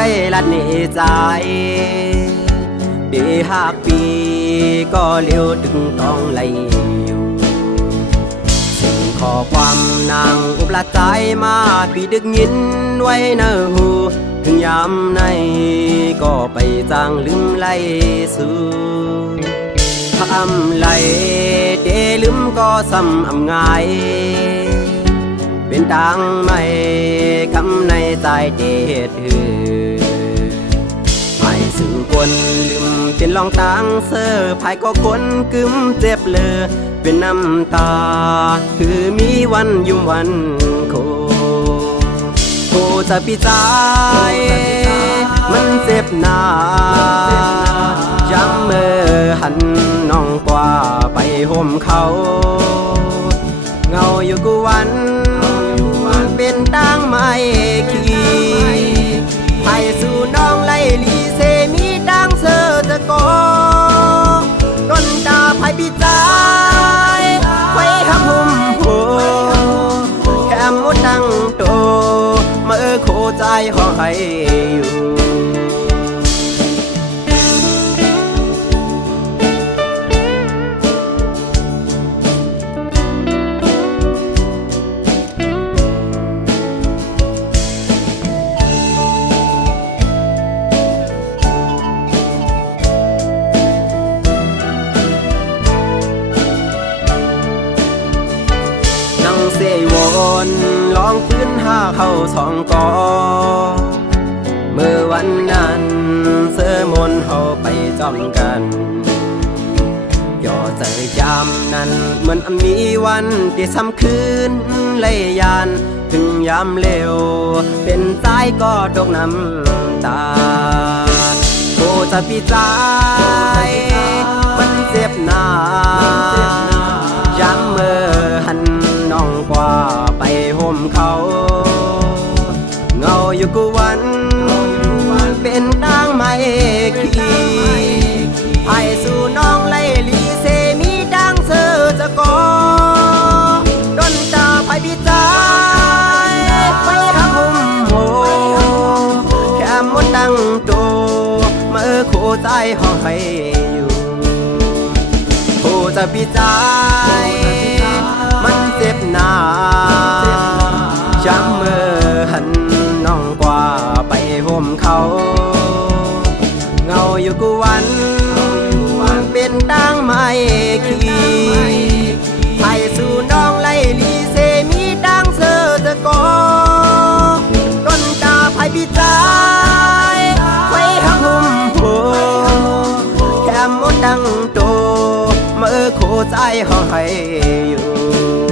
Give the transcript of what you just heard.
ล้ลัดหนีใจปี5 ปีก็เลี้ยวดึงต้องไล่อยู่สิ่งขอความนางอุบละใจมาปีดึกยินไว้เนอหูถึงยามไหนก็ไปจางลืมไล่สู่ทำไล่เดลืมก็ซ้ำอำง่ายเป็นทางไม่คำในใจเด็ดหือไม่สื่อคนลืมเป็นลองตังเสื้อภายก็คนกึมเจ็บเลยเป็นน้ำตาคือมีวันยุ่มวันโคจะปีใจมันเจ็บหนาย้ำเมื่อหันน้องกว่าไปห่มเขาเงาอยู่กูวันเป็นตั้งไม่ขี้ไปสู่น้องไล่ลีเซมีดังเธอจะกอต้นตาภายปีใจไว้ห้ำหุ่มโผแค่มดดังโตเมื่อโคใจห้องให้อยู่เสยวนลองพื้นห้าเข้าสองกอเมื่อวันนั้นเสื้อมนเขาไปจอมกันย่อเจอยามนั้นเหมือนมีวันที่ซ้ำคืนเลยยานถึงยามเร็วเป็นใจก็ดกน้ำตาโคจะปีใจมันเจ็บหนาย้ำเมื่อหันน้องกว่าไปห่มเขาเงาอยู่กูวันเป็นนางไม่ขี้ไปสู่น้องไล่ลีเซมีดังเธอจะกอดนตาไปปีใจไปห้ำหุ่มโหแค่มดดังโตเมื่อโคใจห้องให้อยู่โคจะปีใจมันเจ็บหนาย้ำเมื่อหันน้องกว่าไปห่มเขาเงาอยู่กูวันเป็นดังไม่ขี้ไปสู่น้องไล่ลีเซมีดังเธอจะกอต้นตาภายปีใจไว้ห้ำหุ่มโผแค่มดดังโตเมื่อโคใจห้องให้อยู่